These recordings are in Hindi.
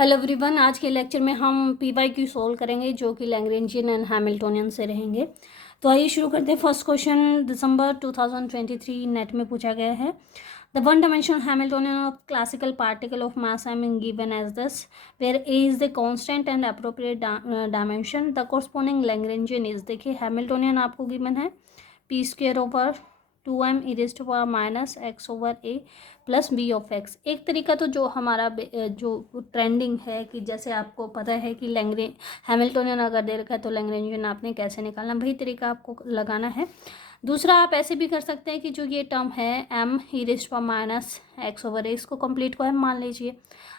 हेलो एवरीवन, आज के लेक्चर में हम पीवाईक्यू सोल्व करेंगे जो कि लैग्रेंजियन एंड हैमिल्टोनियन से रहेंगे। तो आइए शुरू करते हैं। फर्स्ट क्वेश्चन दिसंबर 2023 नेट में पूछा गया है। The one dimensional Hamiltonian of classical particle of mass m is given as this, where a is the constant and appropriate dimension. The corresponding Lagrangian is, देखिए हैमिल्टोनियन आपको गिवन है p square over 2m e raise to power minus x over a plus b of x. एक तरीका तो जो हमारा जो ट्रेंडिंग है कि जैसे आपको पता है कि हैमिल्टोनियन अगर दे रखा है तो लैग्रेंजियन आपने कैसे निकालना, वही तरीका आपको लगाना है। दूसरा आप ऐसे भी कर सकते हैं कि जो ये टर्म है m e raise to power minus x over a, इसको कंप्लीट को m मान लीजिए।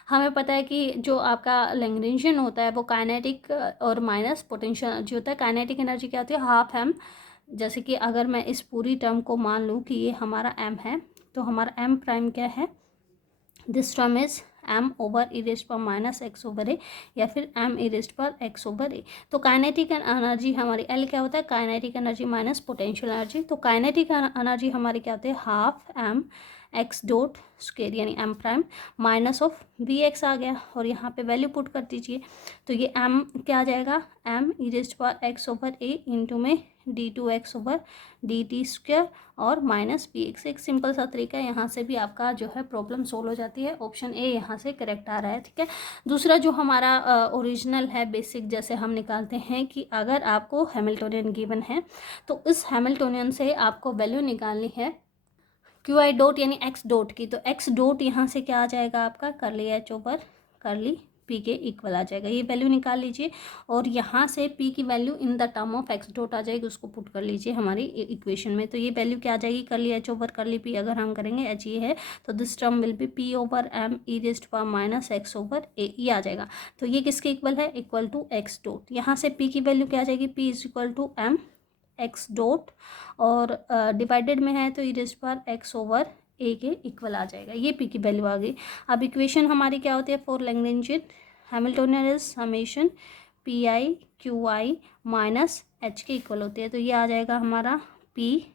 हमें पता है कि जो आपका लैग्रेंजियन होता है वो काइनेटिक और माइनस पोटेंशियल जो होता है, काइनेटिक एनर्जी क्या होती है हाफ m। जैसे कि अगर मैं इस पूरी टर्म को मान लूँ कि ये हमारा m है, तो हमारा m प्राइम क्या है, this term is m over e raise पर माइनस एक्स ओवर ए या फिर m ई रेज़ पर एक्स ओवर ए। तो काइनेटिक एनर्जी हमारी L क्या होता है, kinetic energy minus potential energy. तो काइनेटिक एनर्जी हमारी क्या होती है, half m x dot square यानी m prime minus of v x आ गया और यहाँ पे वैल्यू पुट कर दीजिए। तो ये m क्या आ जाएगा, m ई रेज़ पर एक्स ओवर ए इंटू में d2x ओवर dt स्क्वेयर और माइनस बी एक्स। एक सिंपल सा तरीका है, यहाँ से भी आपका जो है प्रॉब्लम सोल्व हो जाती है। ऑप्शन ए यहाँ से करेक्ट आ रहा है, ठीक है। दूसरा जो हमारा ओरिजिनल है बेसिक, जैसे हम निकालते हैं कि अगर आपको हैमिल्टोनियन गिवन है तो इस हैमिल्टोनियन से आपको वैल्यू निकालनी है क्यू आई डॉट यानी एक्स डॉट की। तो एक्स डॉट यहाँ से क्या आ जाएगा आपका, करली एच ओवर करली पी के इक्वल आ जाएगा। ये वैल्यू निकाल लीजिए और यहाँ से पी की value in the term of x dot आ जाएगी, उसको पुट कर लीजिए हमारी इक्वेशन में। तो ये वैल्यू क्या आ जाएगी, करली एच ओवर करली पी अगर हम करेंगे, एच ये है तो this term will be p over m e raised to power minus x over a, ये आ जाएगा। तो ये किसके इक्वल है, इक्वल टू एक्स डॉट। यहाँ से पी की वैल्यू क्या आ जाएगी, p is equal to m x dot और डिवाइडेड में है तो e raised to power x over a के इक्वल आ जाएगा। ये पी की वैल्यू आ गई। अब इक्वेशन हमारी क्या होती है, for Lagrangian Hamiltonian is summation P I Q I minus H के इक्वल होती है। तो ये आ जाएगा हमारा P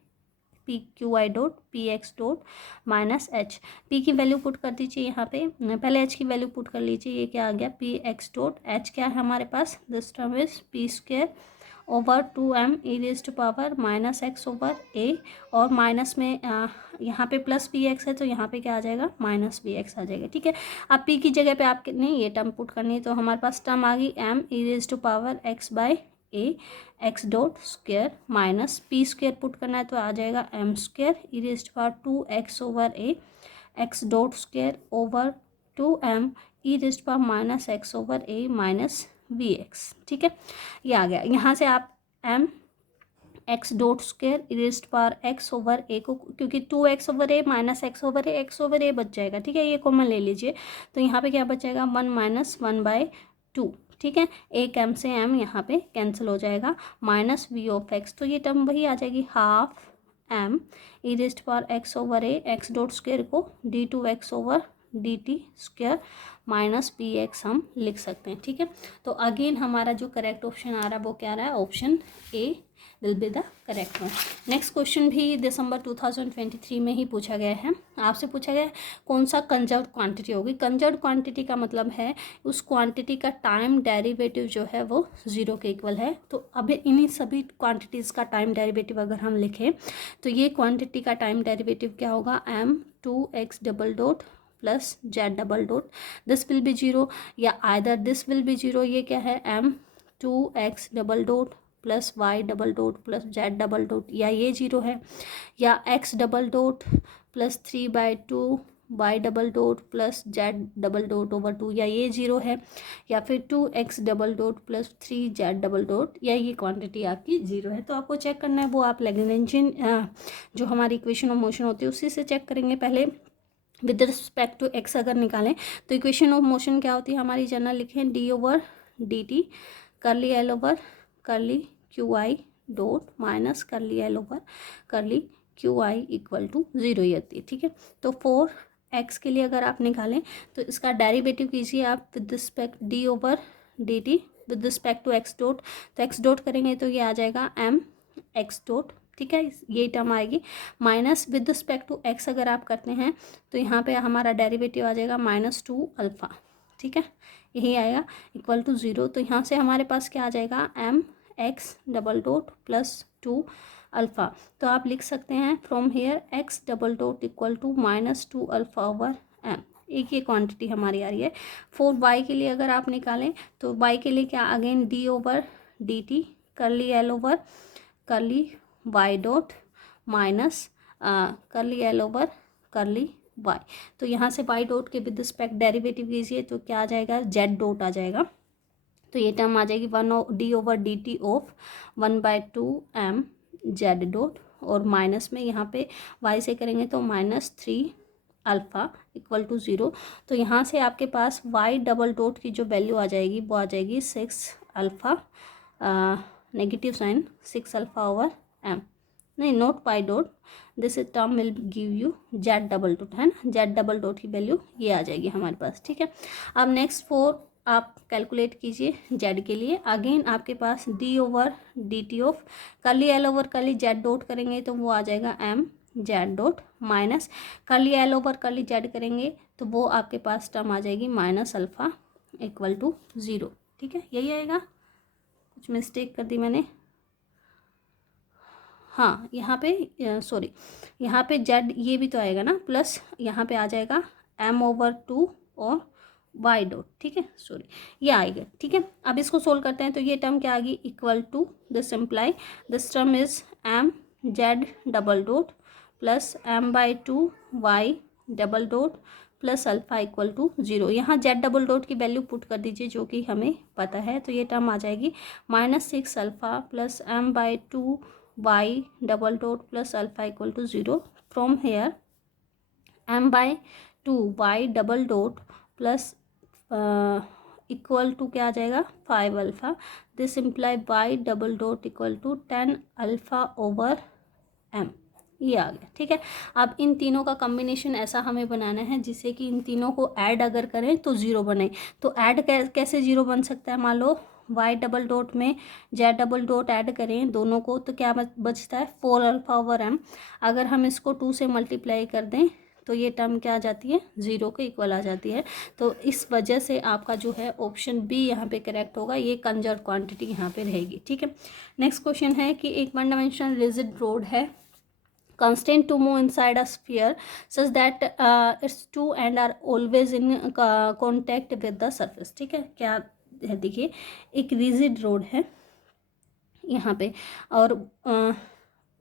Q i dot P x dot minus H. P की वैल्यू पुट कर दीजिए यहाँ पे, पहले एच की वैल्यू पुट कर लीजिए। ये क्या आ गया, पी एक्स डॉट एच क्या है हमारे पास, this term is p square over 2m e raised to power minus x over a और माइनस में यहाँ पे प्लस बी एक्स है तो यहाँ पे क्या आ जाएगा, माइनस बी एक्स आ जाएगा, ठीक है। अब p की जगह पे आपने ये टर्म पुट करनी है तो हमारे पास टर्म आ गई m e raised to power x by a x dot square minus p square put करना है तो आ जाएगा m square e raised to power 2x over a x dot square over 2m e raised to power minus x over a minus v x, ठीक है। ये आ गया। यहाँ से आप m x dot square e raised power x over a को, क्योंकि 2x over a minus x over ए बच जाएगा, ठीक है, ये कॉमन ले लीजिए। तो यहाँ पे क्या बचेगा, 1 माइनस 1/2, ठीक है। एक m से m यहाँ पे कैंसिल हो जाएगा, माइनस वी ऑफ एक्स। तो ये टर्म वही आ जाएगी, half m e raised power x over a x dot square को d2x over d t square minus P x हम लिख सकते हैं, ठीक है। तो अगेन हमारा जो करेक्ट ऑप्शन आ रहा है वो क्या रहा है, option A will be the correct one. Next question भी दिसंबर 2023 में ही पूछा गया है। आपसे पूछा गया है कौन सा कंजर्व क्वांटिटी होगी। कंजर्व क्वांटिटी का मतलब है उस क्वांटिटी का टाइम डेरिवेटिव जो है वो ज़ीरो के इक्वल है। तो अब इन्हीं सभी क्वांटिटीज़ का टाइम डेरिवेटिव अगर हम लिखें तो ये क्वांटिटी का टाइम डेरिवेटिव क्या होगा, m2x double dot plus z double dot, this will be zero या either this will be zero. ये क्या है, m2x double dot plus y double dot plus z double dot, या ये जीरो है, या x double dot plus 3/2 y double dot plus z double dot over 2, या ये जीरो है, या फिर 2x double dot plus 3 z double dot, या ये क्वांटिटी आपकी जीरो है। तो आपको चेक करना है वो आप लैग्रेंजियन जो हमारी इक्वेशन ऑफ मोशन होती है उसी से चेक करेंगे। पहले विद रिस्पेक्ट टू एक्स अगर निकालें तो इक्वेशन ऑफ मोशन क्या होती है हमारी, जनरल लिखें d over d t curly L over curly q i dot minus curly L over curly q i equal to zero ही होती है, ठीक है। तो फॉर एक्स के लिए अगर आप निकालें तो इसका डेरिवेटिव कीजिए आप with respect d over d t with respect to x dot. तो एक्स डॉट करेंगे तो ये आ जाएगा एम एक्स डॉट, ठीक है, ये टर्म आएगी minus with respect to x अगर आप करते हैं तो यहाँ पे हमारा डेरिवेटिव आ जाएगा -2 अल्फ़ा, ठीक है, यही आएगा इक्वल टू 0। तो यहाँ से हमारे पास क्या आ जाएगा, m x double dot plus 2 alpha. तो आप लिख सकते हैं from here x double dot equal to -2 alpha over m. एक ये क्वांटिटी हमारी आ रही है। फॉर वाई के लिए अगर आप निकालें तो वाई के लिए क्या, again d over d t curly L over curly y dot minus curly L over curly y. तो यहाँ से वाई डॉट के विद रिस्पेक्ट डेरिवेटिव कीजिए तो क्या आ जाएगा, जेड डॉट आ जाएगा। तो ये टर्म आ जाएगी d over d t of 1/2 m z dot, और माइनस में यहाँ पे वाई से करेंगे तो -3 अल्फ़ा इक्वल टू 0। तो यहाँ से आपके पास वाई डबल डॉट की जो वैल्यू आ जाएगी वो आ जाएगी 6 alpha, negative sign 6 alpha over m, नहीं not y dot, this term will give you z double dot, है ना, जेड डबल डॉट की वैल्यू ये आ जाएगी हमारे पास। ठीक है, अब नेक्स्ट 4 आप कैलकुलेट कीजिए जेड के लिए। अगेन आपके पास d over d t of curly L over curly z dot करेंगे तो वो आ जाएगा m z dot, minus curly L over curly z करेंगे तो वो आपके पास टर्म आ जाएगी माइनस अल्फ़ा इक्वल टू 0। ठीक है, यही आएगा, कुछ मिस्टेक कर दी मैंने, हाँ यहाँ पे सॉरी, यहाँ पे जेड ये भी तो आएगा ना, प्लस यहाँ पे आ जाएगा एम ओवर 2 और वाई डॉट। ठीक है, सॉरी ये आएगा। ठीक है, अब इसको सोल्व करते हैं तो ये टर्म क्या आ गई, equal to this imply this term is m z double dot plus m/2 y double dot plus alpha equal to 0। यहाँ जेड डबल डॉट की वैल्यू पुट कर दीजिए जो कि हमें पता है, तो ये टर्म आ जाएगी -6 alpha plus m/2 y double dot plus alpha equal to 0। From here m/2 y double dot plus equal to क्या आ जाएगा 5 alpha, this imply y double dot equal to 10 alpha over m, ये आ गया। ठीक है, अब इन तीनों का कॉम्बिनेशन ऐसा हमें बनाना है जिससे कि इन तीनों को ऐड अगर करें तो 0 बने। तो ऐड कैसे 0 बन सकता है, मान लो वाई डबल डॉट में जेड डबल डॉट ऐड करें दोनों को तो क्या बचता है 4 अल्फ़ा ओवर एम। अगर हम इसको 2 से मल्टीप्लाई कर दें तो ये टर्म क्या आ जाती है, 0 के इक्वल आ जाती है। तो इस वजह से आपका जो है ऑप्शन बी यहाँ पे करेक्ट होगा, ये कंजर्व क्वांटिटी यहाँ पे रहेगी। ठीक है, नेक्स्ट क्वेश्चन है कि एक वन डायमेंशनल रिजिड रोड है constant to move inside a sphere such that its two ends are always in contact with the surface। ठीक है, क्या है, देखिए एक रिजिड रोड है यहाँ पे और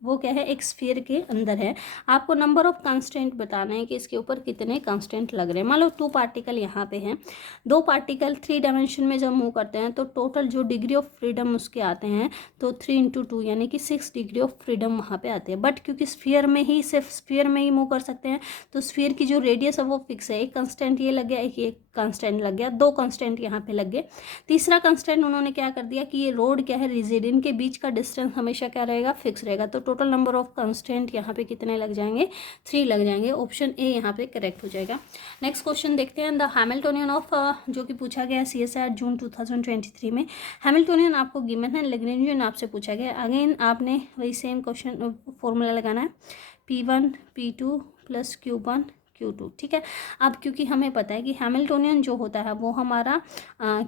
वो क्या है, एक स्फीयर के अंदर है। आपको नंबर ऑफ कंस्टेंट बताना है कि इसके ऊपर कितने कंस्टेंट लग रहे हैं। मान लो 2 पार्टिकल यहाँ पे हैं, 2 पार्टिकल 3 डायमेंशन में जब मूव करते हैं तो टोटल जो डिग्री ऑफ फ्रीडम उसके आते हैं तो 3 × 2 यानी कि 6 डिग्री ऑफ फ्रीडम वहाँ पे आते हैं। बट क्योंकि स्फीयर में ही सिर्फ स्फीयर में ही मूव कर सकते हैं तो स्फीयर की जो रेडियस है वो फिक्स है। एक कंस्टेंट ये लग गया, एक ये कंस्टेंट लग गया, 2 कंस्टेंट यहाँ पे लग गए। तीसरा कंस्टेंट उन्होंने क्या कर दिया कि ये रोड क्या है रिजिड, इनके बीच का डिस्टेंस हमेशा क्या रहेगा, फिक्स रहेगा। तो टोटल नंबर ऑफ कंस्टेंट यहाँ पे कितने लग जाएंगे, 3 लग जाएंगे। ऑप्शन ए यहाँ पे करेक्ट हो जाएगा। नेक्स्ट क्वेश्चन देखते हैं, द हैमिल्टोनियन ऑफ जो कि पूछा गया है CSIR जून 2023 में। हैमिल्टोनियन आपको गिवन है, लैग्रेंजियन आपसे पूछा गया। अगेन आपने वही सेम क्वेश्चन फॉर्मूला लगाना है, P1 P2 plus Q1 Q2। ठीक है, अब क्योंकि हमें पता है कि हैमिल्टोनियन जो होता है वो हमारा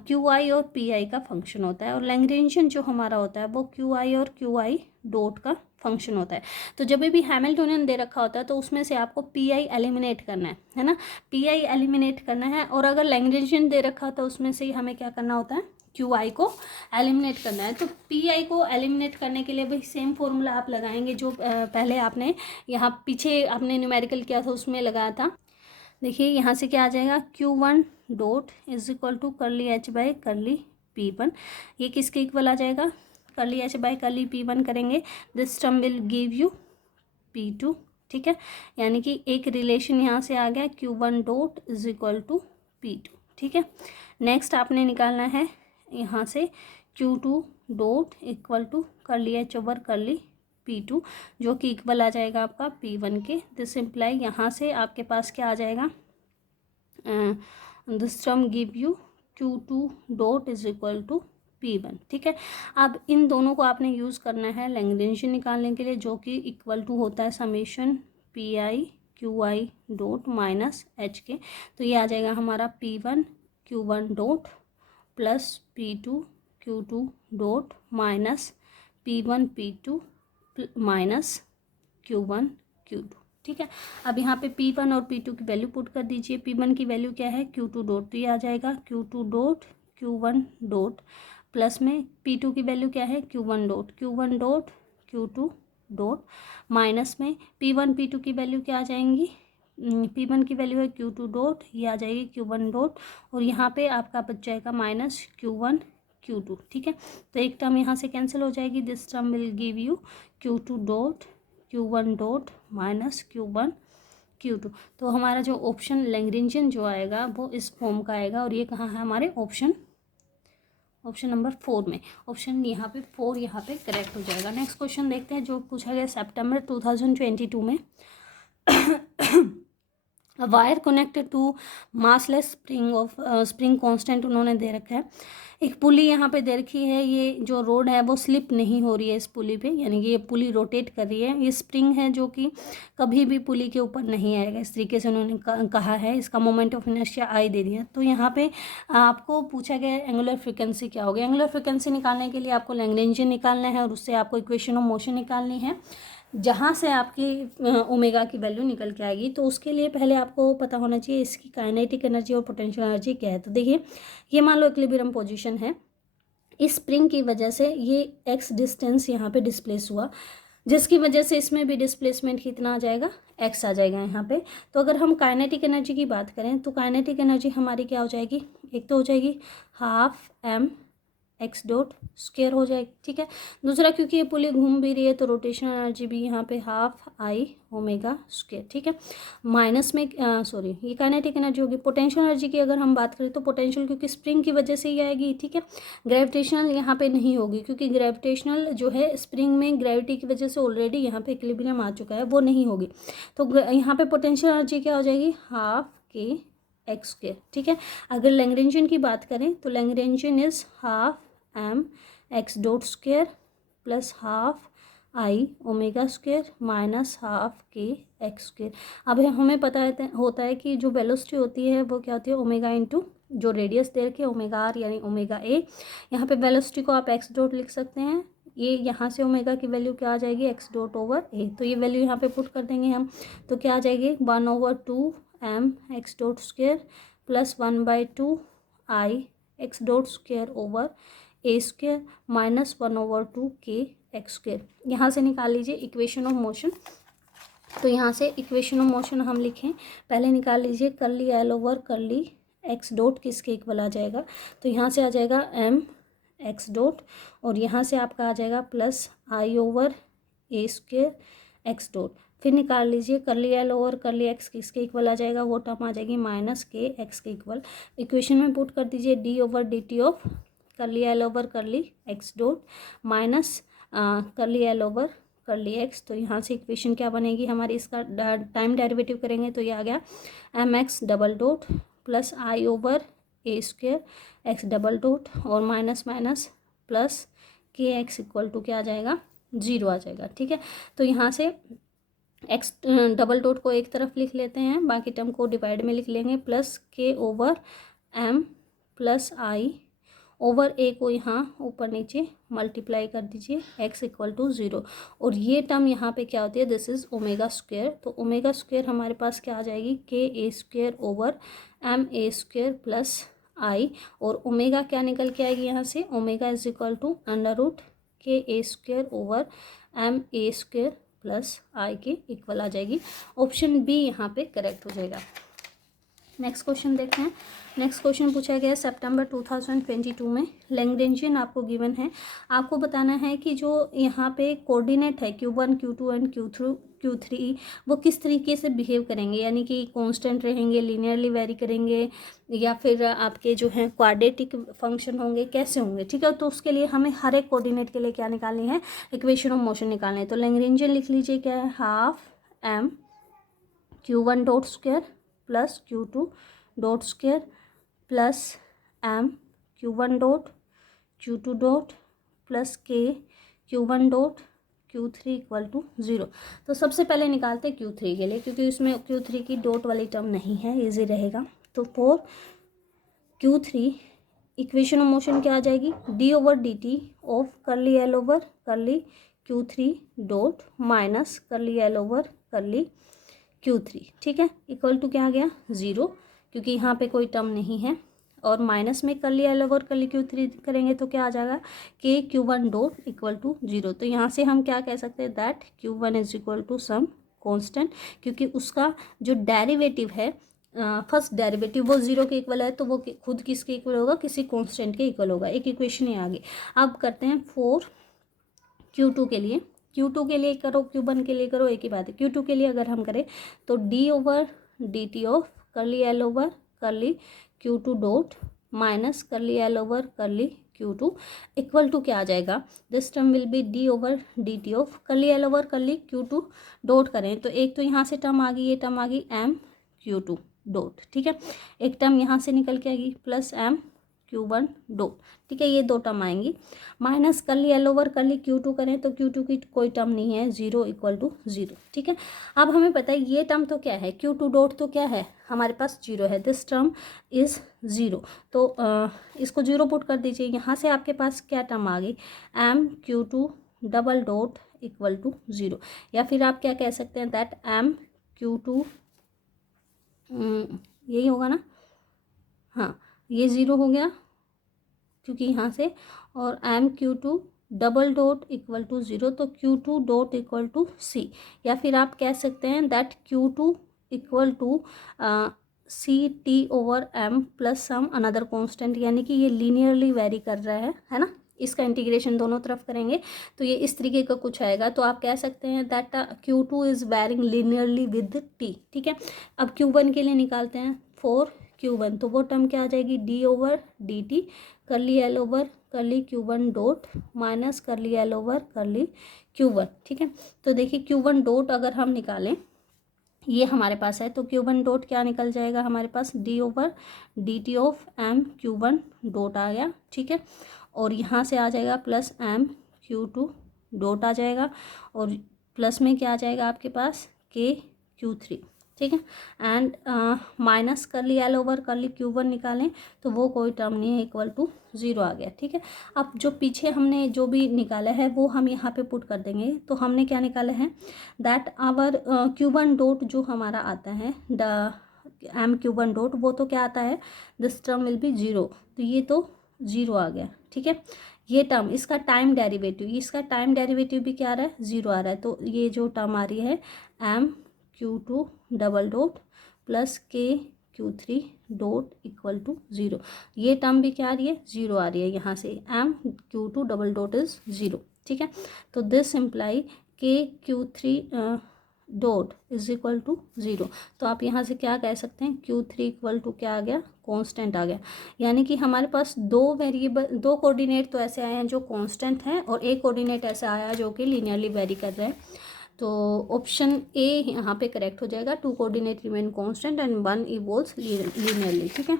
QI और PI का फंक्शन होता है और लैग्रेंजियन जो हमारा होता है वो QI और QI डॉट का फंक्शन होता है। तो जब भी हैमिल्टोनियन दे रखा होता है तो उसमें से आपको PI एलिमिनेट करना है ना, PI एलिमिनेट करना है। और अगर लैग्रेंजियन दे रखा तो उसमें से हमें क्या करना होता है, QI को एलिमिनेट करना है। तो PI को एलिमिनेट करने के लिए भी सेम फॉर्मूला आप लगाएंगे जो पहले आपने यहाँ पीछे आपने न्यूमेरिकल किया था उसमें लगाया था। देखिए यहाँ से क्या आ जाएगा, Q1 dot is equal to curly H by curly P1। ये किसके इक्वल आ जाएगा, करली H बाई करली P1 करेंगे, this term will give you P2। ठीक है, यानी कि एक रिलेशन यहाँ से आ गया, Q1 dot is equal to P2। ठीक है, नेक्स्ट आपने निकालना है यहाँ से Q2 dot equal to curly H over करली P2 जो कि इक्वल आ जाएगा आपका P1 के। दिस इम्प्लाई यहाँ से आपके पास क्या आ जाएगा, this term give you Q2 dot is equal to P1। ठीक है, अब इन दोनों को आपने यूज़ करना है लैग्रेंजियन निकालने के लिए जो कि इक्वल टू होता है summation PI QI dot minus H के। तो ये आ जाएगा हमारा P1 Q1 dot plus P2 Q2 dot minus P1 P2 minus Q1 Q2। ठीक है, अब यहाँ पे P1 और P2 की वैल्यू पुट कर दीजिए। P1 की वैल्यू क्या है, Q2 डॉट, तो ये आ जाएगा Q2 dot Q1 dot plus में P2 की वैल्यू क्या है, Q1 dot Q2 dot minus में P1 P2 की वैल्यू क्या आ जाएंगी, P1 की वैल्यू है Q2 डॉट, ये आ जाएगी Q1 डॉट, और यहाँ पे आपका बच जाएगा माइनस Q1 Q2। ठीक है, तो एक टर्म यहाँ से कैंसिल हो जाएगी, this term will give you Q2 dot Q1 dot minus Q1 Q2। तो हमारा जो ऑप्शन लैग्रेंजियन जो आएगा वो इस फॉर्म का आएगा, और ये कहाँ है हमारे ऑप्शन नंबर 4 में। ऑप्शन यहाँ पे 4 यहाँ पे करेक्ट हो जाएगा। नेक्स्ट क्वेश्चन देखते हैं जो पूछा गया सितंबर 2022 में। Wire connected to massless spring constant उन्होंने दे रखा है। एक पुली यहाँ पे दे रखी है, ये जो रोड है वो स्लिप नहीं हो रही है इस पुली पे, यानी कि ये पुली रोटेट कर रही है। ये स्प्रिंग है जो कि कभी भी पुली के ऊपर नहीं आएगा, इस तरीके से उन्होंने कहा है। इसका मोमेंट ऑफ इनर्शिया आई दे दिया। तो यहाँ पे आपको पूछा गया एंगुलर फ्रिक्वेंसी क्या होगी। एंगुलर फ्रिक्वेंसी निकालने के लिए आपको लैग्रेंजियन निकालना है, और उससे आपको इक्वेशन ऑफ मोशन निकालनी है, जहाँ से आपकी ओमेगा की वैल्यू निकल के आएगी। तो उसके लिए पहले आपको पता होना चाहिए इसकी काइनेटिक एनर्जी और पोटेंशियल एनर्जी क्या है। तो देखिए, ये मान लो इक्विलिब्रियम पोजीशन है, इस स्प्रिंग की वजह से ये x डिस्टेंस यहाँ पे डिस्प्लेस हुआ, जिसकी वजह से इसमें भी डिस्प्लेसमेंट कितना आ जाएगा, x आ जाएगा यहाँ पे। तो अगर हम काइनेटिक एनर्जी की बात करें तो काइनेटिक एनर्जी हमारी क्या हो जाएगी, एक तो हो जाएगी half m x dot square हो जाएगी। ठीक है, दूसरा क्योंकि ये पुली घूम भी रही है तो रोटेशनल एनर्जी भी यहाँ पे हाफ आई ओमेगा स्क्वायर। ठीक है, माइनस में सॉरी ये काइनेटिक एनर्जी होगी। पोटेंशियल एनर्जी की अगर हम बात करें तो पोटेंशियल क्योंकि स्प्रिंग की वजह से ही आएगी। ठीक है, ग्रेविटेशनल यहाँ पे नहीं होगी, क्योंकि ग्रेविटेशनल जो है स्प्रिंग में ग्रेविटी की वजह से ऑलरेडी यहाँ पे इक्विलिब्रियम आ चुका है, वो नहीं होगी। तो यहाँ पे पोटेंशियल एनर्जी क्या हो जाएगी, हाफ के एक्स स्क्वायर। ठीक है, अगर लैग्रेंजियन की बात करें तो Lagrangian is half m x dot square plus half I omega square minus half के एक्स स्क्वायर। अब हमें पता होता है कि जो वेलोसिटी होती है वो क्या होती है, ओमेगा इंटू जो रेडियस दे रखे ओमेगा आर यानी ओमेगा ए। यहाँ पे वेलोसिटी को आप एक्स डॉट लिख सकते हैं, ये यहाँ से ओमेगा की वैल्यू क्या आ जाएगी, एक्स डॉट ओवर ए। तो ये वैल्यू यहाँ पे पुट कर देंगे हम, तो क्या आ जाएगी 1/2 m x dot square plus 1/2 I x dot square over a square minus 1/2 के एक्स स्क्वायर। यहाँ से निकाल लीजिए इक्वेशन ऑफ मोशन। तो यहाँ से इक्वेशन ऑफ मोशन हम लिखें, पहले निकाल लीजिए curly L over curly x dot किसके इक्वल आ जाएगा। तो यहाँ से आ जाएगा एम एक्स डॉट, और यहाँ से आपका आ जाएगा plus I over a square x dot. फिर निकाल लीजिए curly L over curly x किसके इक्वल आ जाएगा, वो टर्म आ जाएगी माइनस के एक्स के इक्वल। इक्वेशन में पुट कर दीजिए D over d t of curly L over curly x dot minus curly L over curly x. तो यहाँ से इक्वेशन क्या बनेगी हमारी, इसका टाइम डेरिवेटिव करेंगे तो ये आ गया m x double dot plus I over a square x double dot और minus minus plus k x equal to क्या आ जाएगा, 0 आ जाएगा। ठीक है, तो यहाँ से एक्स डबल डॉट को एक तरफ लिख लेते हैं, बाकी टर्म को डिवाइड में लिख लेंगे, plus k over m plus I over a को यहाँ ऊपर नीचे मल्टीप्लाई कर दीजिए एक्स इक्वल टू 0। और ये टर्म यहाँ पे क्या होती है, दिस इज ओमेगा स्क्वायर। तो ओमेगा स्क्वायर हमारे पास क्या आ जाएगी, k a square over m a square plus I, और ओमेगा क्या निकल के आएगी यहाँ से, omega is equal to under root k a square over m a square plus I के इक्वल आ जाएगी। ऑप्शन बी यहाँ पे करेक्ट हो जाएगा। नेक्स्ट क्वेश्चन देखते हैं। नेक्स्ट क्वेश्चन पूछा गया है सितंबर 2022 में। लैग्रेंजियन आपको गिवन है, आपको बताना है कि जो यहाँ पे कोऑर्डिनेट है Q1 Q2 एंड Q3 वो किस तरीके से बिहेव करेंगे, यानी कि कांस्टेंट रहेंगे, लीनियरली वेरी करेंगे, या फिर आपके जो हैं क्वाड्रेटिक फंक्शन होंगे, कैसे होंगे। ठीक है, तो उसके लिए हमें हर एक कोऑर्डिनेट के लिए क्या निकालनी है, इक्वेशन ऑफ मोशन निकालनी है। तो लैग्रेंजियन लिख लीजिए क्या है, half m Q1 dot square plus Q2 dot square plus m Q1 dot Q2 dot plus k Q1 dot Q3 equal to 0। तो सबसे पहले निकालते हैं Q3 के लिए, क्योंकि इसमें Q3 की डॉट वाली टर्म नहीं है, इजी रहेगा। तो 4 Q3 इक्वेशन ऑफ मोशन क्या आ जाएगी, d/dt of curly L over करली Q3 dot minus curly L over करली Q3, ठीक है, इक्वल टू क्या आ गया 0, क्योंकि यहाँ पे कोई टर्म नहीं है, और माइनस में करली L ओवर करली Q3 करेंगे तो क्या आ जाएगा KQ1 डॉट इक्वल टू 0। तो यहाँ से हम क्या कह सकते हैं, that Q1 is equal to some constant, क्योंकि उसका जो डेरिवेटिव है फर्स्ट डेरिवेटिव वो 0 के इक्वल है, तो वो खुद किसके इक्वल होगा, किसी कांस्टेंट के इक्वल होगा। एक इक्वेशन ही आगे। अब करते हैं फॉर Q2 के लिए, Q2 के लिए करो, Q1 के लिए करो, एक ही बात है। Q2 के लिए अगर हम करें तो d/dt of curly L over curly Q2 dot minus curly L over curly Q2 equal to क्या आ जाएगा, this term will be d/dt of curly L over curly Q2 dot करें तो एक तो यहाँ से टर्म आ गई, ये टर्म आ गई MQ2 डॉट, ठीक है, एक टर्म यहाँ से निकल के आएगी प्लस MQ1 डॉट, ठीक है, ये दो टर्म आएंगी, minus curly L over curly Q2 करें तो Q2 की कोई टर्म नहीं है, 0 इक्वल टू 0, ठीक है। अब हमें पता है ये टर्म तो क्या है, Q2 डॉट तो क्या है हमारे पास 0 है, दिस टर्म इज 0, तो इसको 0 पुट कर दीजिए। यहाँ से आपके पास क्या टर्म आ गई, MQ2 double dot equal to 0, या फिर आप क्या कह सकते हैं, दैट MQ2 यही होगा ना, हाँ ये 0 हो गया क्योंकि यहाँ से, और MQ2 double dot equal to 0, तो Q2 dot equal to C, या फिर आप कह सकते हैं that Q2 equal to CT over M plus some another constant, यानी कि ये लीनियरली वेरी कर रहा है ना, इसका इंटीग्रेशन दोनों तरफ करेंगे तो ये इस तरीके का कुछ आएगा। तो आप कह सकते हैं that Q2 is varying linearly with T, ठीक है। अब Q1 के लिए निकालते हैं फॉर Q1, तो वो टर्म क्या आ जाएगी, d/dt करली L ओवर करली Q1 dot minus curly L over करली Q1, ठीक है। तो देखिए Q1 डॉट अगर हम निकालें, ये हमारे पास है, तो Q1 डॉट क्या निकल जाएगा हमारे पास, d/dt ऑफ MQ1 डॉट आ गया, ठीक है, और यहाँ से आ जाएगा प्लस MQ2 डॉट आ जाएगा, और प्लस में क्या आ जाएगा आपके पास KQ3, ठीक है, and minus curly L over करली Q1 निकालें तो वो कोई टर्म नहीं है, इक्वल टू 0 आ गया, ठीक है। अब जो पीछे हमने जो भी निकाला है वो हम यहाँ पे पुट कर देंगे। तो हमने क्या निकाला है, दैट आवर Q1 डॉट जो हमारा आता है MQ1 डॉट, वो तो क्या आता है, दिस टर्म विल बी 0, तो ये तो 0 आ गया, ठीक है। ये टर्म इसका टाइम डेरिवेटिव भी क्या आ रहा है, 0 आ रहा है, तो ये जो टर्म आ रही है MQ2 double dot plus KQ3 dot equal to 0, ये टर्म भी क्या आ रही है, 0 आ रही है, यहाँ से MQ2 डबल डॉट इज 0, ठीक है। तो this imply KQ3 dot is equal to 0, तो आप यहाँ से क्या कह सकते हैं, Q3 इक्वल टू क्या आ गया, कांस्टेंट आ गया, यानी कि हमारे पास दो कोऑर्डिनेट तो ऐसे आए हैं जो कांस्टेंट हैं, और एक कोऑर्डिनेट ऐसा आया जो कि लीनियरली वेरी कर रहे हैं। तो ऑप्शन ए यहाँ पे करेक्ट हो जाएगा, 2 coordinate remain constant and 1 evolves linearly, ठीक है।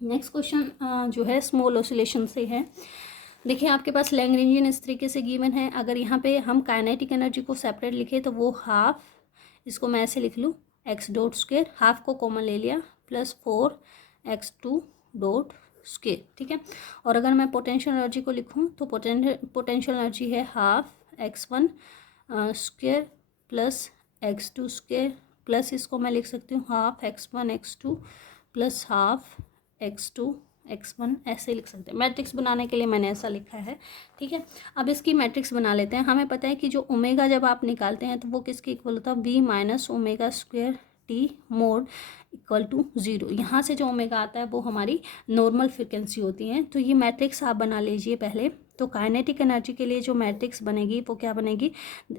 नेक्स्ट क्वेश्चन जो है स्मॉल ऑसिलेशन से है। देखिए आपके पास लैग्रेंजियन इस तरीके से गिवन है, अगर यहाँ पे हम काइनेटिक एनर्जी को सेपरेट लिखे तो वो हाफ, इसको मैं ऐसे लिख लूँ x डॉट स्क्वेयर, हाफ को कॉमन ले लिया, प्लस 4x2 डॉट स्क्वेयर, ठीक है। और अगर मैं पोटेंशियल एनर्जी को लिखूँ तो पोटेंशियल एनर्जी है half x1 square plus x2 square, plus इसको मैं लिख सकती हूँ half x1 x2 plus half x2 x1, ऐसे लिख सकते हैं। मैट्रिक्स बनाने के लिए मैंने ऐसा लिखा है, ठीक है। अब इसकी मैट्रिक्स बना लेते हैं। हमें पता है कि जो ओमेगा जब आप निकालते हैं तो वो किसके इक्वल होता है, v minus omega square t mode equal to 0। यहाँ से जो ओमेगा आता है वो हमारी नॉर्मल फ्रिक्वेंसी होती है। तो ये मैट्रिक्स आप बना लीजिए पहले। तो काइनेटिक एनर्जी के लिए जो मैट्रिक्स बनेगी वो क्या बनेगी,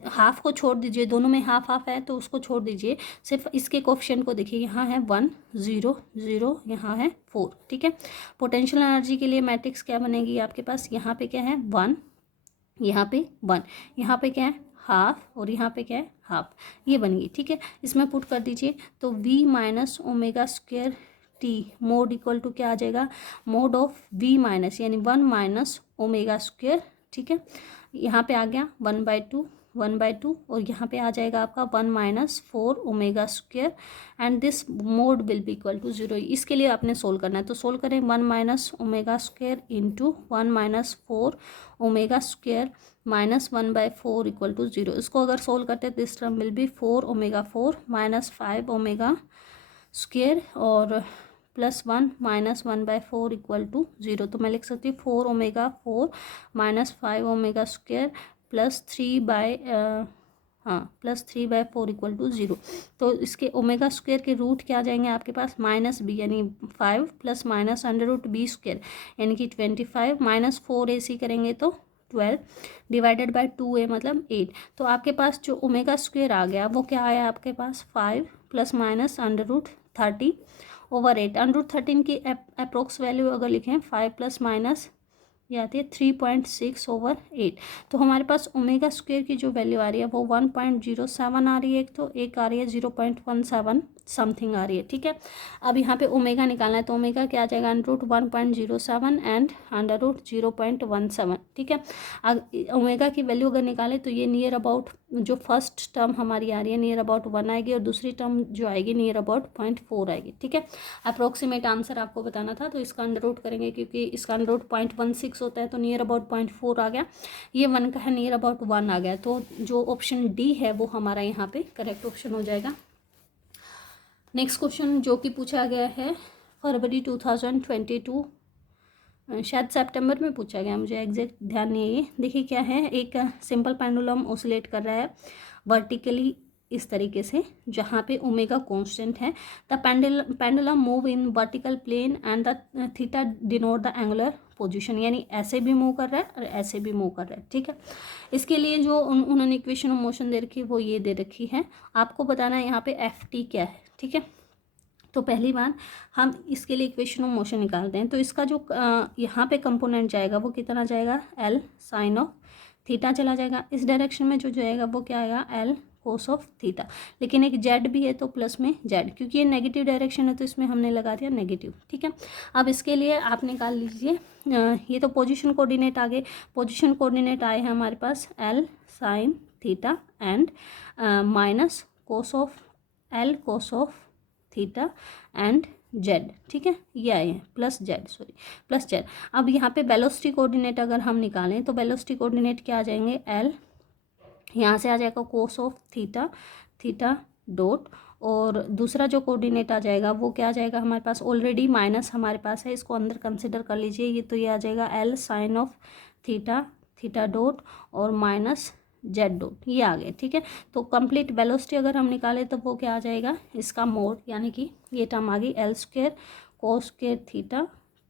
हाफ को छोड़ दीजिए, दोनों में हाफ हाफ है तो उसको छोड़ दीजिए, सिर्फ इसके कोफिशिएंट को देखिए, यहाँ है 1 0 0, यहाँ है 4, ठीक है। पोटेंशियल एनर्जी के लिए मैट्रिक्स क्या बनेगी आपके पास, यहाँ पे क्या है 1, यहाँ पे 1, यहाँ पे क्या है हाफ, और यहाँ पे क्या है हाफ, ये बन गई, ठीक है। इसमें पुट कर दीजिए तो v minus omega square t mode equal to क्या आ जाएगा, मोड ऑफ v माइनस यानी 1 माइनस ओमेगा स्क्वेयर, ठीक है। यहाँ पे आ गया 1/2 1/2 और यहाँ पे आ जाएगा आपका 1 minus 4 omega square and this mode will be equal to 0। इसके लिए आपने सोल्व करना है, तो सोल्व करें 1 minus omega square into 1 minus 4 omega square minus 1/4 equal to 0। इसको अगर सोल्व करते हैं this term will be 4 omega 4 minus 5 omega square और प्लस 1 माइनस 1/4 इक्वल टू 0। तो मैं लिख सकती हूँ 4 omega 4 minus 5 omega square plus 3/4 equal to 0। तो इसके ओमेगा स्क्वेयर के रूट क्या आ जाएंगे आपके पास, माइनस बी यानी 5 प्लस माइनस √b स्क्वेयर यानी कि 25 माइनस 4ac करेंगे तो 12 डिवाइडेड बाय 2a मतलब 8। तो आपके पास जो ओमेगा स्क्वेयर आ गया वो क्या आया आपके पास 5 प्लस माइनस √30 ओवर 8। √13 की अप्रोक्स वैल्यू अगर लिखें 5 प्लस माइनस ये आती है 3.6 ओवर 8। तो हमारे पास ओमेगा स्क्वेयर की जो वैल्यू आ रही है वो 1.07 आ रही है, एक तो एक आ रही है 0.17 समथिंग आ रही है। ठीक है, अब यहाँ पे ओमेगा निकालना है, तो ओमेगा क्या आ जाएगा √1.07 एंड √0.17। ठीक है, ओमेगा की वैल्यू अगर निकाले तो ये नियर अबाउट जो फर्स्ट टर्म हमारी आ रही है नियर अबाउट 1 आएगी और दूसरी टर्म जो आएगी नियर अबाउट 0.4 आएगी। ठीक है, अप्रोक्सीमेट आंसर आपको बताना था तो इसका अंडर रूट करेंगे, क्योंकि इसका अंडर रूट 0.16 होता है तो नियर अबाउट 0.4 आ गया, ये 1 का है नियर अबाउट 1 आ गया। तो जो ऑप्शन डी है वो हमारा यहाँ पे करेक्ट ऑप्शन हो जाएगा। नेक्स्ट क्वेश्चन जो कि पूछा गया है फरवरी 2022, शायद सितंबर में पूछा गया, मुझे एग्जैक्ट ध्यान नहीं है। ये देखिए क्या है, एक सिंपल पेंडुलम ऑसिलेट कर रहा है वर्टिकली इस तरीके से जहाँ पे ओमेगा कांस्टेंट है। The pendulum move in vertical plane and the theta denote the angular position, यानी ऐसे भी मूव कर रहा है और ऐसे भी मूव कर रहा है। ठीक है, इसके लिए जो उन्होंने इक्वेशन ऑफ मोशन दे रखी है वो ये दे रखी है, आपको बताना है यहाँ पे FT क्या है। ठीक है, तो पहली बार हम इसके लिए इक्वेशन ऑफ मोशन निकालते हैं। तो इसका जो यहाँ पे कंपोनेंट जाएगा वो कितना जाएगा, L साइन ऑफ थीटा चला जाएगा। इस डायरेक्शन में जो जाएगा वो क्या आएगा, L कोस ऑफ थीटा। लेकिन एक जेड भी है तो प्लस में जेड, क्योंकि ये नेगेटिव डायरेक्शन है तो इसमें हमने लगा दिया नेगेटिव। ठीक है, अब इसके लिए आप निकाल लीजिए, ये तो पोजीशन कोऑर्डिनेट आ गए। पोजीशन कोऑर्डिनेट आए हैं हमारे पास L sine theta and minus cos of L cos of theta and Z. ठीक है, ये आए हैं प्लस जेड। अब यहाँ पे वेलोसिटी कोऑर्डिनेट अगर हम निकालें तो वेलोसिटी कोऑर्डिनेट क्या आ जाएंगे, L यहाँ से आ जाएगा कोस ऑफ थीटा डॉट, और दूसरा जो कोऑर्डिनेट आ जाएगा वो क्या आ जाएगा हमारे पास, ऑलरेडी माइनस हमारे पास है, इसको अंदर कंसिडर कर लीजिए। ये तो ये आ जाएगा L sine of theta dot और माइनस जेड डॉट, ये आ गए। ठीक है, तो कंप्लीट वेलोसिटी अगर हम निकालें तो वो क्या आ जाएगा, इसका मोड यानी कि ये टर्म आ गई L square cos square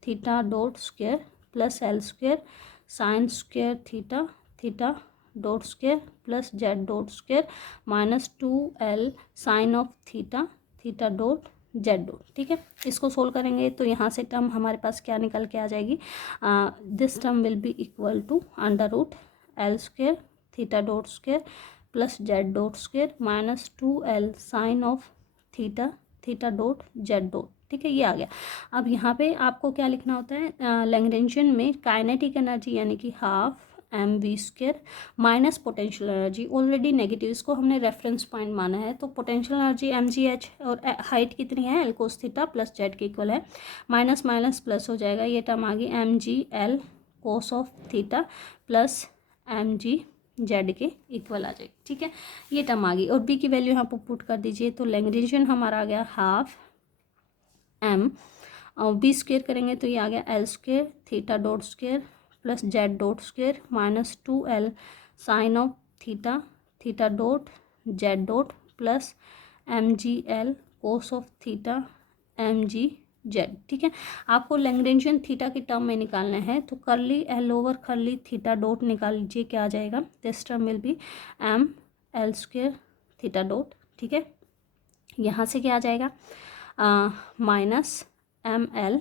theta dot square plus L square sine square theta dot square plus z dot square minus 2L sine of theta dot z dot. ठीक है, इसको सोल्व करेंगे तो यहाँ से टर्म हमारे पास क्या निकल के आ जाएगी, this term will be equal to under root L square theta dot square plus z dot square minus 2L sine of theta dot z dot. ठीक है, ये आ गया। अब यहाँ पे आपको क्या लिखना होता है, लैग्रेंजियन में काइनेटिक एनर्जी यानी कि half mv square minus potential energy, already negative, इसको हमने रेफरेंस पॉइंट माना है। तो पोटेंशियल एनर्जी mgh और हाइट कितनी है, L cos theta plus Z के इक्वल है, माइनस माइनस प्लस हो जाएगा, ये टर्म आ गई mgL cos of theta plus mg Z के इक्वल आ जाएगी। ठीक है, ये टर्म आ गई और बी की वैल्यू यहाँ पर पुट कर दीजिए, तो लैग्रेंजियन हमारा आ गया हाफ m और बी स्क्वेयर करेंगे तो ये आ गया L square theta dot square plus z dot square minus 2L sine of theta dot z dot plus mgL cos of theta mg z. ठीक है, आपको लैग्रेंजियन थीटा की टर्म में निकालना है, तो curly L over curly theta dot निकाल लीजिए, क्या आ जाएगा, this term will be mL square theta dot. ठीक है, यहाँ से क्या आ जाएगा, माइनस mL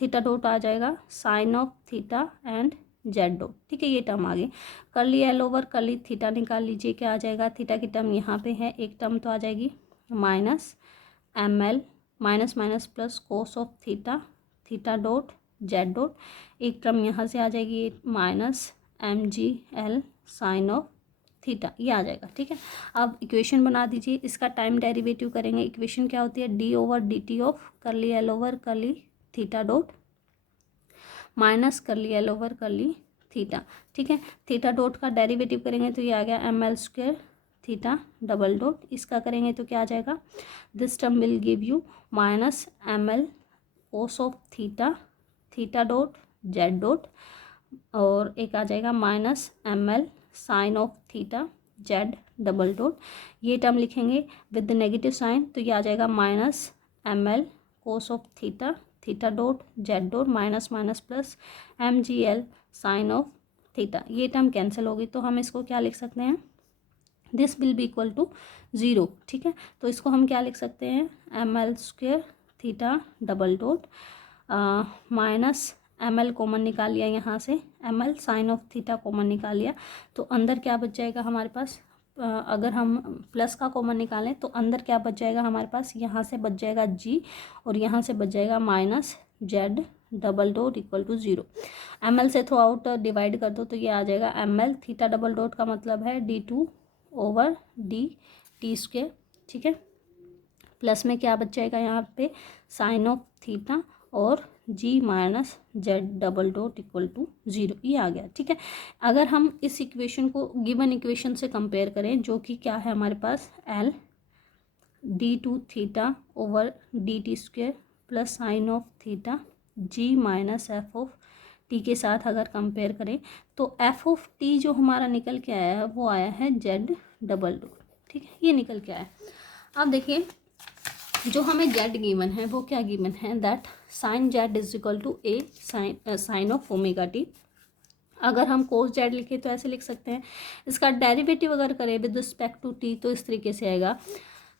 थीटा डॉट आ जाएगा sine of theta and z dot. ठीक है, ये टर्म आ गई। करली L ओवर करली थीटा निकाल लीजिए, क्या आ जाएगा, थीटा की टर्म यहाँ पे है, एक टर्म तो आ जाएगी minus mL minus minus plus cos of theta dot z dot, एक टर्म यहाँ से आ जाएगी minus mgL sine of theta, ये आ जाएगा। ठीक है, अब इक्वेशन बना दीजिए, इसका टाइम डेरिवेटिव करेंगे। इक्वेशन क्या होती है, d over d t of curly L over curly theta dot minus curly L over curly theta. ठीक है, थीटा डॉट का डेरिवेटिव करेंगे तो ये आ गया m l square theta double dot. इसका करेंगे तो क्या आ जाएगा, this term will give you minus m l cos of theta theta dot z dot, और एक आ जाएगा minus m l sine of theta z double dot. ये टर्म लिखेंगे विद द नेगेटिव साइन, तो ये आ जाएगा minus m l cos of theta theta dot z dot minus minus plus m G L sine of theta. ये टर्म कैंसिल होगी तो हम इसको क्या लिख सकते हैं, this will be equal to zero. ठीक है, तो इसको हम क्या लिख सकते हैं, m l square theta double dot minus m l common निकाल लिया यहाँ से, m l sine of theta common निकाल लिया, तो अंदर क्या बच जाएगा हमारे पास, अगर हम प्लस का कॉमन निकालें तो अंदर क्या बच जाएगा हमारे पास, यहाँ से बच जाएगा जी और यहाँ से बच जाएगा minus z double dot equal to zero. M l से थ्रू आउट डिवाइड कर दो तो ये आ जाएगा m l theta double dot का मतलब है d two over d t square. ठीक है, प्लस में क्या बच जाएगा यहाँ पे, साइन ऑफ थीटा और g minus z double dot equal to zero, ये आ गया। ठीक है, अगर हम इस इक्वेशन को गिवन इक्वेशन से कंपेयर करें जो कि क्या है हमारे पास, L d two theta over d t square plus sine of theta g minus f of t के साथ अगर कंपेयर करें तो एफ ऑफ टी जो हमारा निकल के आया है वो आया है जेड डबल डॉट। ठीक है, ये निकल के आया। अब देखिए जो हमें जेड गिवन है वो क्या गिवन है, that sine z is equal to a sine of omega t. अगर हम कोस जेड लिखे तो ऐसे लिख सकते हैं, इसका डेरिवेटिव अगर करें विद रिस्पेक्ट टू टी तो इस तरीके से आएगा,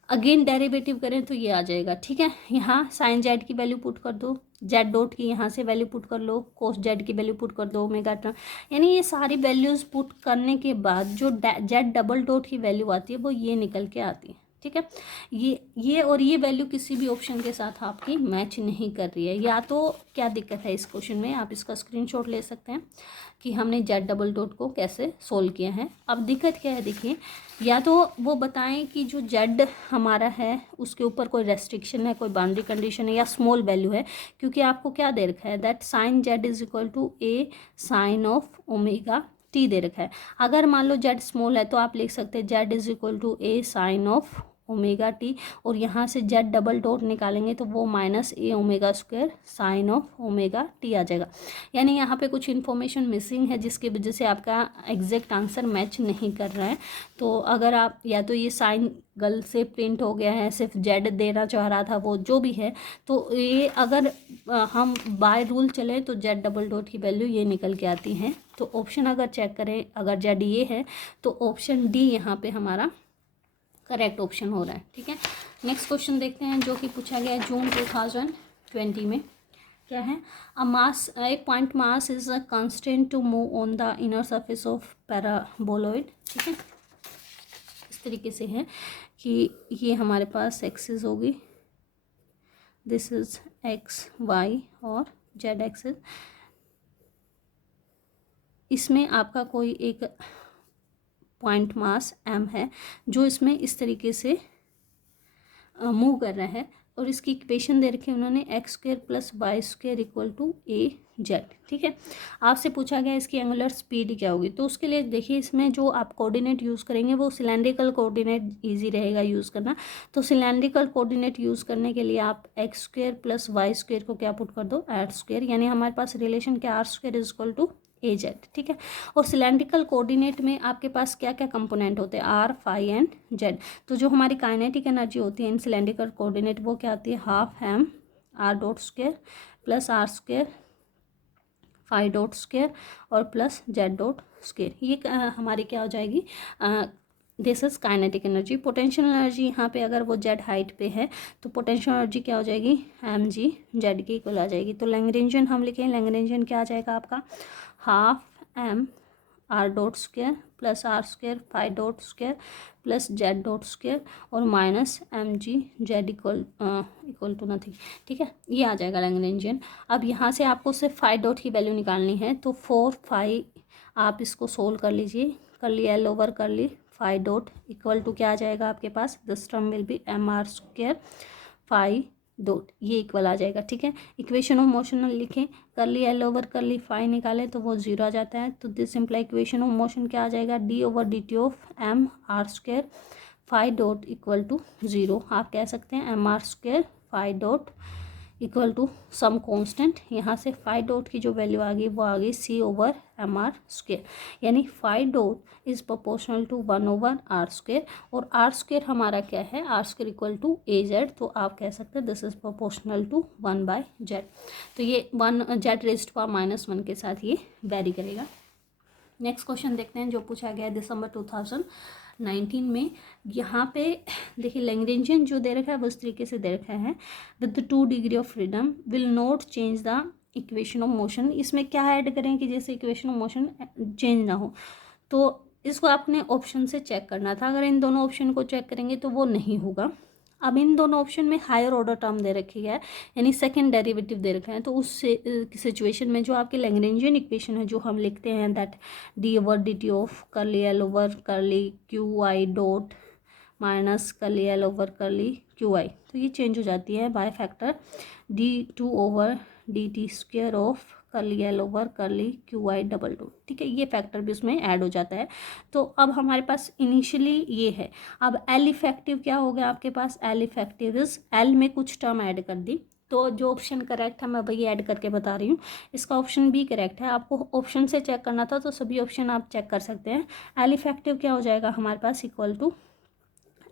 अगेन डेरिवेटिव करें तो ये आ जाएगा। ठीक है, यहाँ साइन जेड की वैल्यू पुट कर दो, जेड डॉट की यहाँ से वैल्यू पुट कर लो, कोस जेड की वैल्यू पुट कर दो, ओमेगा टर्म, यानी ये सारी वैल्यूज़ पुट करने के बाद जो जेड डबल डॉट की वैल्यू आती है वो ये निकल के आती है। ठीक है, ये और ये वैल्यू किसी भी ऑप्शन के साथ आपकी मैच नहीं कर रही है। या तो क्या दिक्कत है इस क्वेश्चन में, आप इसका स्क्रीनशॉट ले सकते हैं कि हमने जेड डबल डॉट को कैसे सोल्व किया है। अब दिक्कत क्या है, देखिए या तो वो बताएं कि जो जेड हमारा है उसके ऊपर कोई रेस्ट्रिक्शन है, कोई बाउंड्री कंडीशन है या स्मॉल वैल्यू है, क्योंकि आपको क्या दे रखा है, that sine z is equal to a sine of omega t दे रखा है। अगर मान लो जेड स्मॉल है तो आप लिख सकते हैं z is equal to a sine of omega t, और यहाँ से जेड डबल डॉट निकालेंगे तो वो minus a omega square sine of omega t आ जाएगा। यानी यहाँ पे कुछ इन्फॉर्मेशन मिसिंग है जिसकी वजह से आपका एग्जैक्ट आंसर मैच नहीं कर रहा है। तो अगर आप या तो ये साइन गलत से प्रिंट हो गया है, सिर्फ जेड देना चाह रहा था वो, जो भी है, तो ये अगर हम बाय रूल चलें तो जेड डबल डॉट की वैल्यू ये निकल के आती है। तो ऑप्शन अगर चेक करें, अगर जेड ये है तो ऑप्शन डी यहाँ पे हमारा करेक्ट ऑप्शन हो रहा है। ठीक है, नेक्स्ट क्वेश्चन देखते हैं जो कि पूछा गया है जून 2020 में। क्या है, a point mass is a constant to move on the inner surface of paraboloid. ठीक है, इस तरीके से है कि ये हमारे पास एक्सिस होगी, दिस इज एक्स वाई और जेड एक्सिस। इसमें आपका कोई एक पॉइंट मास m है जो इसमें इस तरीके से मूव कर रहा है, और इसकी इक्वेशन दे रखी है उन्होंने x square plus y square equal to a z. ठीक है, आपसे पूछा गया इसकी एंगुलर स्पीड क्या होगी, तो उसके लिए देखिए इसमें जो आप कोऑर्डिनेट यूज़ करेंगे वो सिलेंड्रिकल कोऑर्डिनेट इजी रहेगा यूज़ करना। तो सिलेंड्रिकल कोऑर्डिनेट यूज़ करने के लिए आप x square plus y square को क्या पुट कर दो, आर स्क्वेयर, यानी हमारे पास रिलेशन क्या, r square is equal to a z. ठीक है, और सिलेंड्रिकल कोऑर्डिनेट में आपके पास क्या क्या कंपोनेंट होते हैं, आर फाई एंड जेड। तो जो हमारी काइनेटिक एनर्जी होती है इन सिलेंड्रिकल कोऑर्डिनेट वो क्या आती है, half m r dot square plus r square phi dot square और प्लस जेड डॉट स्क्वेयर। ये हमारी क्या हो जाएगी, this is kinetic energy. Potential energy यहाँ पे अगर वो जेड हाइट पे है तो पोटेंशियल एनर्जी क्या हो जाएगी, एम जी जेड के इक्वल आ जाएगी। तो लैग्रेंजियन हम लिखें, लैग्रेंजियन क्या आ जाएगा आपका, half m r dot square plus r square phi dot square plus z dot square और minus m g z equal to nothing. ठीक है, ये आ जाएगा लैग्रेंजियन। अब यहाँ से आपको सिर्फ फाई डॉट की वैल्यू निकालनी है, तो 4 फाई आप इसको सोल्व कर लीजिए। Curly L over curly phi dot equal to क्या आ जाएगा आपके पास, this term will be m r square phi dot, ये इक्वल आ जाएगा। ठीक है, इक्वेशन ऑफ मोशन लिखें, curly L over curly phi निकालें तो वो जीरो आ जाता है। तो this simple equation of motion क्या आ जाएगा, d over d t of m r square phi dot equal to zero. आप कह सकते हैं m r square phi dot equal to some constant, यहाँ से फाई डॉट की जो वैल्यू आ गई वो आ गई c over m r square, यानी phi dot is proportional to 1 over r square. और आर स्क्वायर हमारा क्या है, r square equal to a z, तो आप कह सकते हैं this is proportional to 1/z। तो ये 1 जेड रेज्ड टू पावर -1 के साथ ये वेरी करेगा। नेक्स्ट क्वेश्चन देखते हैं जो पूछा गया है दिसंबर 2019 में। यहाँ पे देखिए लैग्रेंजियन जो दे रखा है वो इस तरीके से दे रखा है, with 2 degree of freedom will not change the equation of motion. इसमें क्या ऐड करें कि जैसे इक्वेशन ऑफ मोशन चेंज ना हो, तो इसको आपने ऑप्शन से चेक करना था। अगर इन दोनों ऑप्शन को चेक करेंगे तो वो नहीं होगा। अब इन दोनों ऑप्शन में हायर ऑर्डर टर्म दे रखी है, यानी सेकंड डेरिवेटिव दे रखा है, तो उस सिचुएशन में जो आपके लैग्रेंजियन इक्वेशन है जो हम लिखते हैं that D over d t of curly L over curly Q i dot minus curly L over curly Q I, तो ये चेंज हो जाती है by factor D2 over d t square of curly L over curly Q I double dot. ठीक है, ये फैक्टर भी उसमें ऐड हो जाता है। तो अब हमारे पास इनिशियली ये है। अब एल इफेक्टिव क्या हो गया आपके पास, एल इफेक्टिव इज एल में कुछ टर्म ऐड कर दी, तो जो ऑप्शन करेक्ट है मैं वही ऐड करके बता रही हूँ। इसका ऑप्शन भी करेक्ट है, आपको ऑप्शन से चेक करना था तो सभी ऑप्शन आप चेक कर सकते हैं। एल इफेक्टिव क्या हो जाएगा हमारे पास, equal to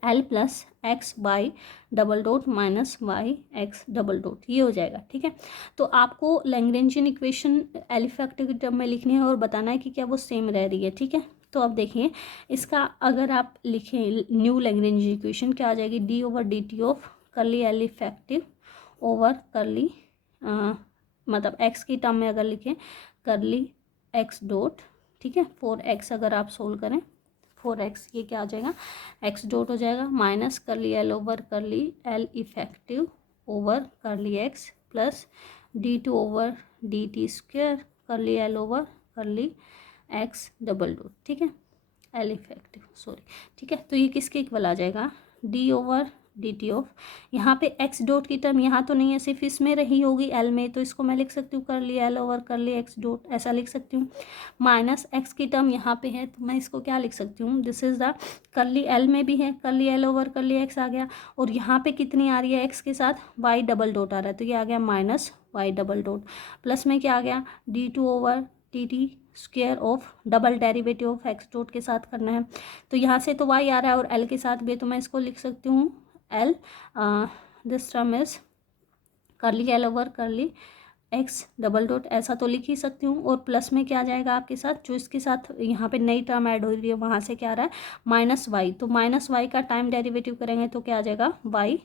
L plus x by double dot minus y x double dot, ये हो जाएगा। ठीक है, तो आपको लैग्रेंजियन इक्वेशन एल इफेक्टिव के टर्म में लिखनी है और बताना है कि क्या वो सेम रह रही है। ठीक है, तो अब देखिए इसका अगर आप लिखें न्यू लैग्रेंजियन इक्वेशन क्या आ जाएगी, d over d t of curly l effective over curly मतलब एक्स की टर्म में अगर लिखें कर्ली एक्स डॉट, ठीक है, 4x अगर आप सोल्व करें 4x, ये क्या आ जाएगा x डॉट हो जाएगा minus curly L over curly l effective over curly x plus D2 over d t square curly L over curly x double dot. ठीक है, एल इफेक्टिव सॉरी। ठीक है, तो ये किसके इक्वल आ जाएगा, D over d t of, यहाँ पे एक्स डॉट की टर्म यहाँ तो नहीं है, सिर्फ इसमें रही होगी एल में, तो इसको मैं लिख सकती हूँ curly L over curly x dot, ऐसा लिख सकती हूँ। माइनस एक्स की टर्म यहाँ पे है तो मैं इसको क्या लिख सकती हूँ, this is the curly L में भी है curly L over curly x आ गया, और यहाँ पे कितनी आ रही है एक्स के साथ वाई डबल डॉट आ रहा है, तो ये आ गया minus y double dot, plus में क्या आ गया D2 over t t square of double derivative of x dot के साथ करना है, तो यहाँ से तो वाई आ रहा है और एल के साथ भी, तो मैं इसको लिख सकती हूँ L this term is curly L over curly x double dot, ऐसा तो लिख ही सकती हूँ। और प्लस में क्या आ जाएगा आपके साथ, जो इसके साथ यहाँ पे नई टर्म ऐड हो रही है वहाँ से क्या आ रहा है माइनस वाई, तो माइनस वाई का टाइम डेरिवेटिव करेंगे तो क्या आ जाएगा वाई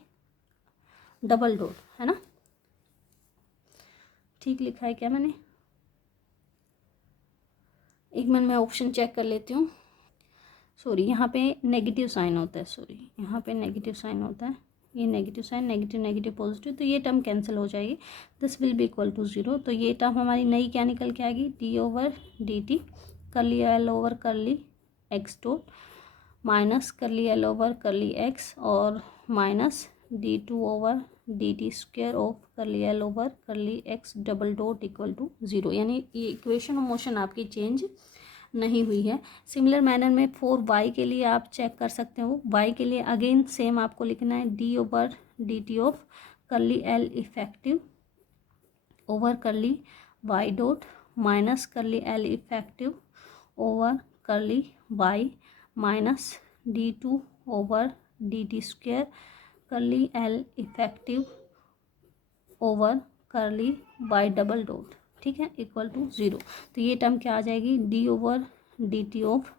डबल डॉट, है ना। ठीक लिखा है क्या मैंने, एक मिनट मैं ऑप्शन चेक कर लेती हूँ। सॉरी, यहाँ पे नेगेटिव साइन होता है, सॉरी यहाँ पे नेगेटिव साइन होता है, ये negative sign negative negative positive, तो ये टर्म कैंसिल हो जाएगी, this will be equal to zero. तो ये टर्म हमारी नई क्या निकल के आएगी, d over d t curly L over curly x dot minus curly L over curly x और minus D2 over d t square of curly L over curly x double dot equal to zero, यानी ये इक्वेशन ऑफ मोशन आपकी चेंज नहीं हुई है। सिमिलर मैनर में फॉर वाई के लिए आप चेक कर सकते हो, वाई के लिए अगेन सेम आपको लिखना है d over d t of curly l effective over curly y dot minus curly l effective over curly y minus D2 over d t square curly l effective over curly y double dot, ठीक है, इक्वल टू जीरो। तो ये टर्म क्या आ जाएगी, d over d t of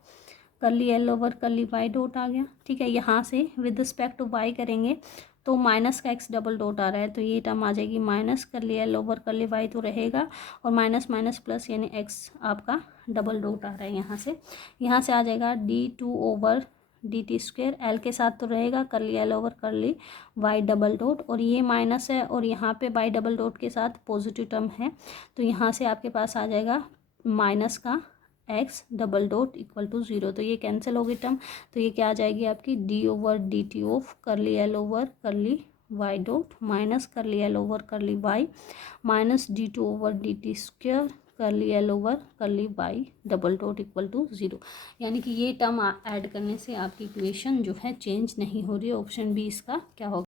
curly L over curly y dot आ गया। ठीक है, यहाँ से विद रिस्पेक्ट टू वाई करेंगे तो माइनस का एक्स डबल डॉट आ रहा है, तो ये टर्म आ जाएगी minus curly L over curly y तो रहेगा, और माइनस माइनस प्लस यानी एक्स आपका डबल डॉट आ रहा है। यहाँ से आ जाएगा D2 over d t square, l के साथ तो रहेगा curly L over curly y double dot, और ये माइनस है और यहाँ पे वाई डबल डॉट के साथ पॉजिटिव टर्म है, तो यहाँ से आपके पास आ जाएगा माइनस का x double dot equal to 0। तो ये कैंसिल होगी टर्म, तो ये क्या आ जाएगी आपकी d over d t of curly L over curly y dot minus curly L over curly y minus d two over d t square curly L over curly y double dot equal to 0। यानी कि ये टर्म ऐड करने से आपकी इक्वेशन जो है चेंज नहीं हो रही है। ऑप्शन बी इसका क्या होगा?